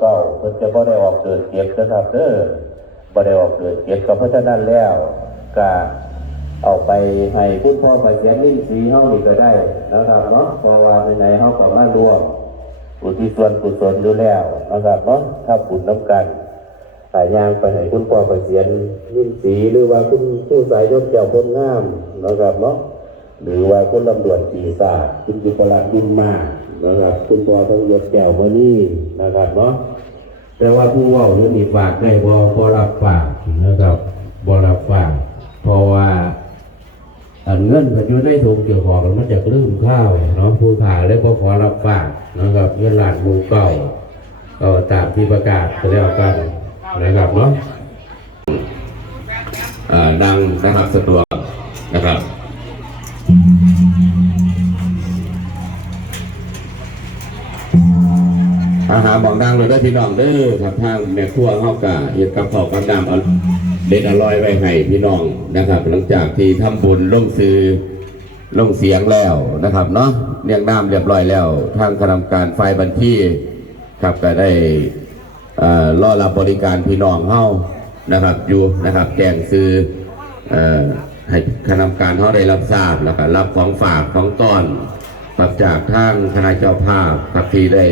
เก่าเพิ่นจะบ่ได้ออกเดินเก็บนะครับเด้อบ่ได้ออกเดินเก็บก็เพราะฉะนั้นแล้วก็เอาไปให้คุณพ่อไปเสียนิ่งสีเฮานี่ก็ได้นะครับเนาะเพราะว่าในไหนๆเฮาก็มารวมอุทิศส่วนกุศลอยู่แล้วนะครับเนาะถ้าบุญน้ำกันสายยางไปให้คุณพ่อเกษียณยิ่งสีหรือว่าคุณผู้สายยศเจ้าพ้นงามนะครับเนาะหรือว่าคุณลำดวนปีศาคุณจุกรักบุญมา นะครับ คุณพ่อต้องยศแก้วมานี่นะครับเนาะแต่ว่าผู้ว่าเรื่องนี้ฝากได้บ่พอรับฝากนะครับบ่รับฝากเพราะว่าเงินเพันอยู่ในถุงเกี่ยวของมันจะลืมข้าวเนาะผู้ขายเลยบ่ขอรับฝากนะครับเงินหลานมูเก่าก็ตามที่ประกาศก็แล้วกันนะครับเนาะอ่าดังนะครับสะดวกนะครับ อาหารบอกดังเลยได้พี่น้องเด้อครับทางแม่ครัวเฮากะเฮ็ดกับข้ากับน้ำเอาเด็ดอร่อยไว้ให้พี่น้องนะครับ หลังจากที่ทำบุญลงซื้อลงเสียงแล้วนะครับเนาะเรียงน้ำเรียบร้อยแล้ว ทางคณะกรรมการไฟบัญชีครับก็ได้เอ่อรอรับบริการพี่น้องเฮานะครับอยู่นะครับแจ้งซื้อเอ่อให้คณะกรรมการเขาได้รับทราบแล้วก็รับของฝากของต้อนครับจากทางคณะเจ้าภาพครับที่ได้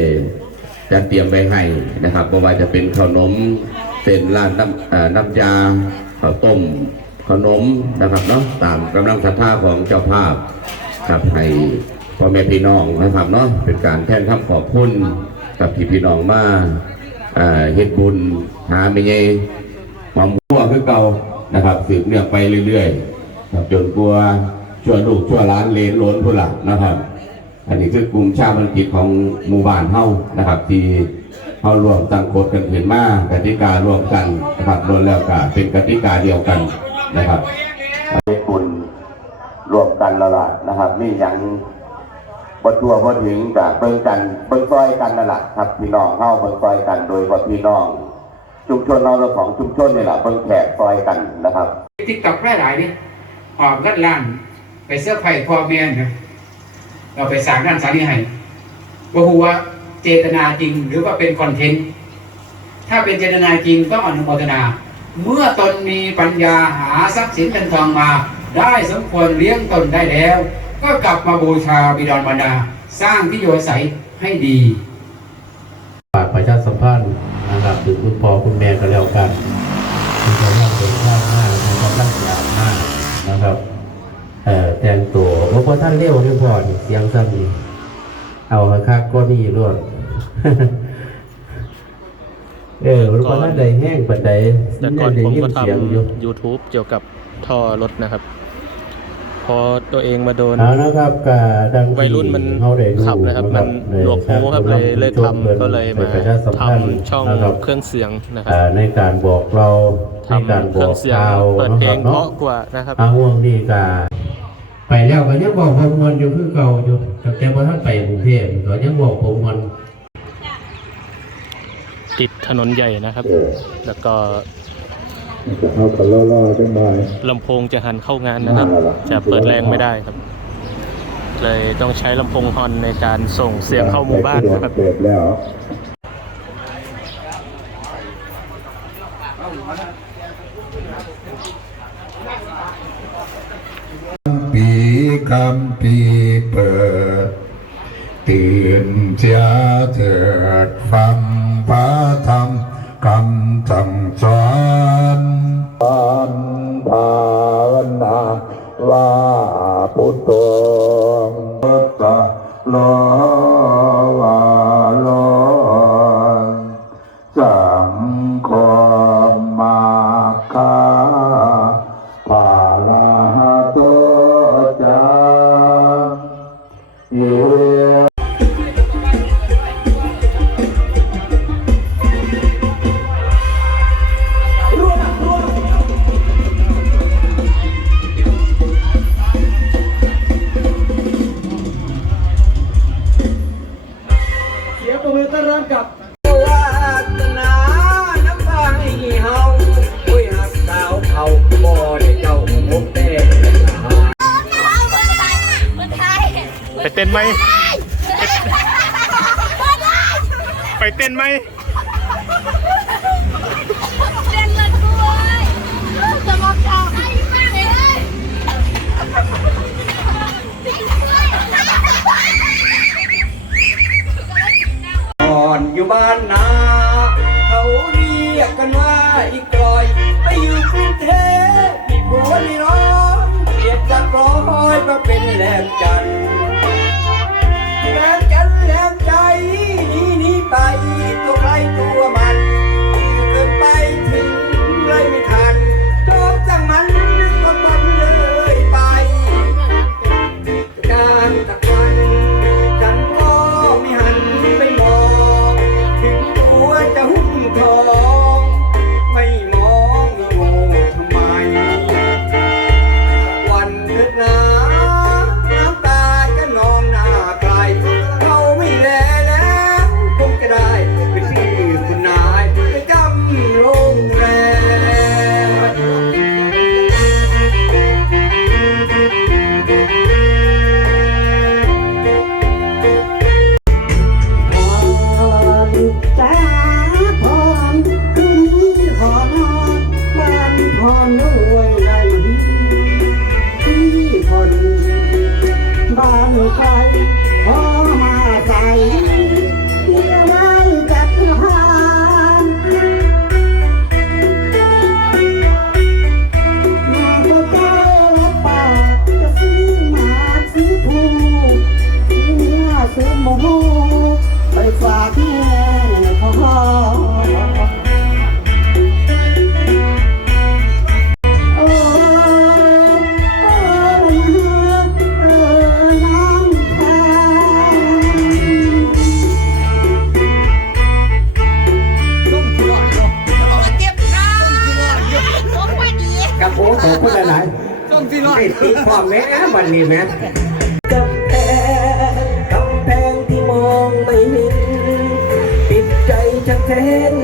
จัดเตรียมไว้ให้นะครับไม่ว่าจะเป็นขนมเส้นร้านน้ำเอ่อน้ำยาข้าวต้มขนมนะครับเนาะตามกำลังศรัทธาของเจ้าภาพครับให้พ่อแม่พี่น้องนะครับเนาะเป็นการแทนคำขอบคุณกับที่พี่น้องมาเฮ็ดบุญหาไม่ใช่ความมั่วคือเก่านะครับสืบเนื่องไปเรื่อยๆครับจนกลัวชั่วลูกชั่วล้านเลนล้นพุ่นละนะครับ อันนี้คือกลุ่มชาติกิจของหมู่บ้านเฮานะครับ ที่เฮารวมตั้งกฎกันขึ้นมากติการ่วมกันนะครับรวมแล้วก็เป็นกติกาเดียวกันนะครับเฮ็ดบุญรวมกันและล่ะนะครับนี่ยังบทัวบ่ถึงกับเบิ่งกันเบิ่งซอยกันนั่นแหละครับพี่น้องเฮาเบิ่งซอยกันโดยว่าพี่น้อง ชุมชนเราเราของชุมชนนี่แหละเบิ่งแขกซอยกันนะครับ ติ๊กต็อกหลายๆนี่หอบกัดล่างไปเสื้อร์ไผ่พ่อแม่นะ เราไปสร้างด้านสารีให้ว่าหัวเจตนาจริง หรือว่าเป็นคอนเทนต์ถ้าเป็นเจตนาจริงต้องอนุโมทนา เมื่อตนมีปัญญาหาทรัพย์สินเงินทองมา ได้สมควรเลี้ยงตนได้แล้ว ก็กลับมาบูชาบิดอนบรรดา สร้างที่อยู่อาศัยให้ดีฝากประชาสัมพันธ์นะครับถึงคุณพ่อคุณแม่ก็แล้วกันคุณพ่อร่างเป็นข้าวมากคุณพ่อร่างสะอาดมากนะครับเอ่อแต่งตัว พอท่านเร็วนี่พอนี่เสียงสั้นนี่เอาคักๆก็นี่รวดเออมันก็ท่านใดแห้งปันใดแต่ก่อนได้ผมยิก็นทเสียงอยู่ำ YouTube เกี่ยวกับท่อรถนะครับ พอตัวเองมาโดนเอานะครับก็ดังที่วัยรุ่นมันเฮาได้ขับนะครับ มันหลวกหูครับเลยเลยทำก็เลยมาประชสัมทพันธ์ำช่องนะครับเครื่องเสียงนะครับอ่าในการบอกเราในการทำเคบรื่อองกเสียงข่าวเปิดนะเพลครังบเพเนาะราะกว่านะครับอาห่วงนี่ก็ ไปแล้วก็ยังบอกผมมันอยู่คือเก่าอยู่แต่พอท่านไปกรุงเทพก็ยังบอกผมมันติดถนนใหญ่นะครับ แล้วก็เขาก็ล่อๆจังบ่อยลำโพงจะหันเข้างานนะครับ จะเปิดแรงไม่ได้ครับ เลยต้องใช้ลำโพงฮอนในการส่งเสียงเข้าหมู่บ้านนะครับเปิดแล้วปี คำปีเปิดตื่นจ้าเถิดฟัง ไหม ไปเต้นไหม วันนี้นะกำแพงกำแพงที่มองไม่เห็นปิดใจจะแทน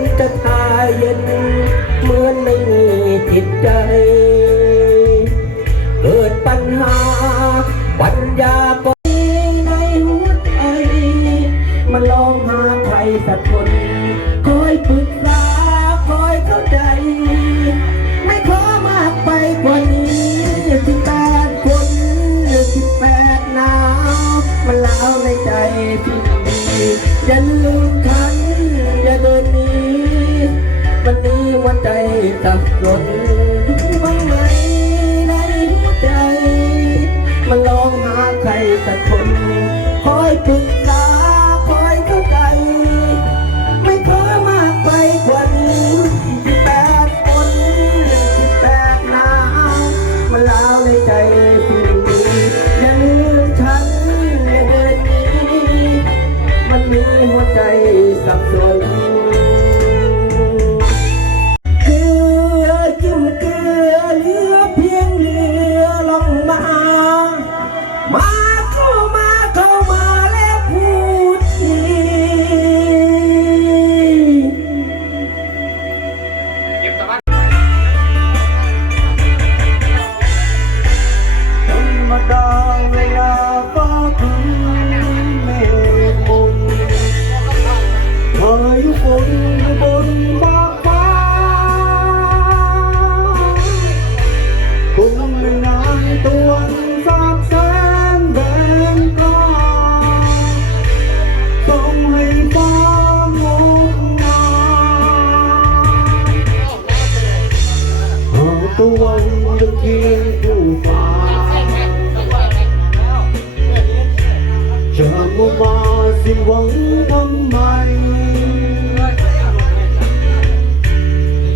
ทำออกมาสิหวังทำไม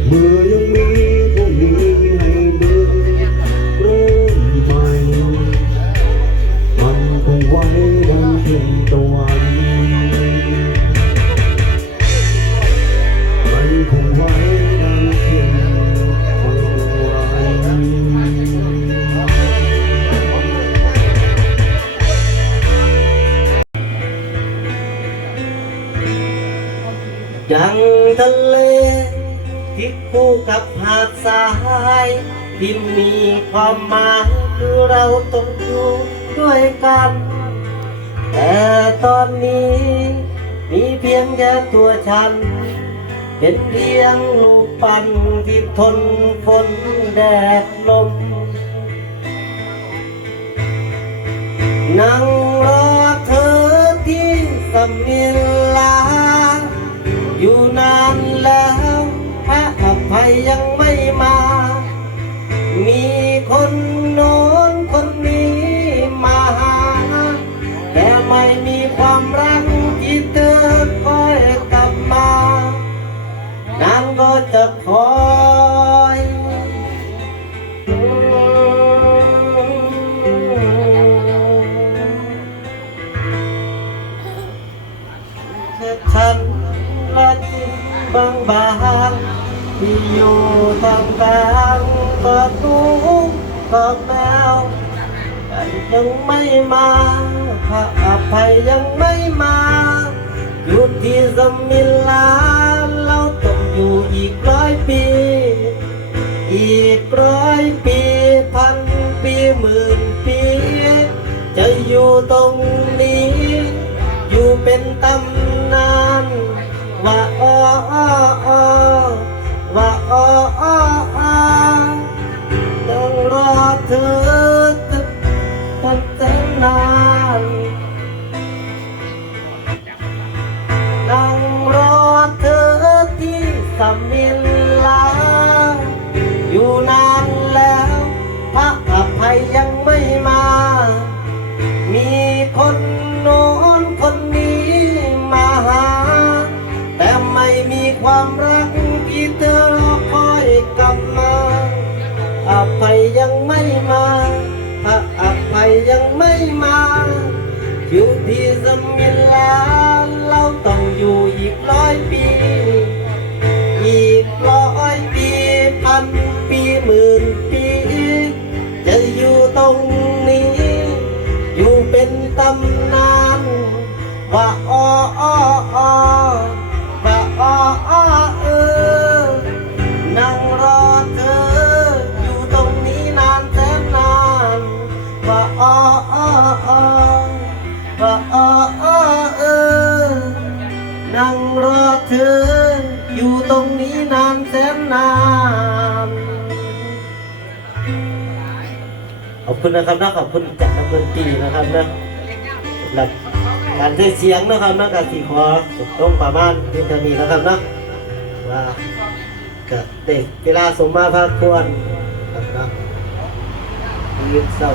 เมื่อ ทะเลที่คู่กับหาดทรายที่มีความหมายคือเราต้องอยู่ด้วยกัน แต่ตอนนี้มีเพียงแค่ตัวฉัน เป็นเพียงลูกปันที่ทนฝนแดดลมนั่งรอเธอที่สมิล อยู่นานแล้ว พระอภัยยังไม่มา มีคนโน้นคนนี้างก็ตูก็แมวยังไม่มาพระอภัยยังไม่มาอยู่ที่สมิลาเราต้องอยู่อีกร้อยปี อีกร้อยปีพันปีหมื่นปี จะอยู่ตรงนี้ อยู่เป็นตำ พันปีหมื่นปี จะอยู่ตรงนี้ อยู่เป็นตำนานว่าอ้ออ้ออ้อว่าอ้ออ้อเออ นั่งรอเธอ อยู่ตรงนี้นานแสนนานว่าอ้ออ้ออ้อว่าอ้ออ้อเออ นั่งรอเธอ อยู่ตรงนี้ คุณนะครับนะขอบคุณจากนักดนตรีนะครับนะหลักการใช้เสียงนะครับนะการสีขอสุดตรงประมาณนี้เท่านี้นะครับนะว่ากับเด็กกีฬาสมมาภาคควรนะครับนะยืดเศร้า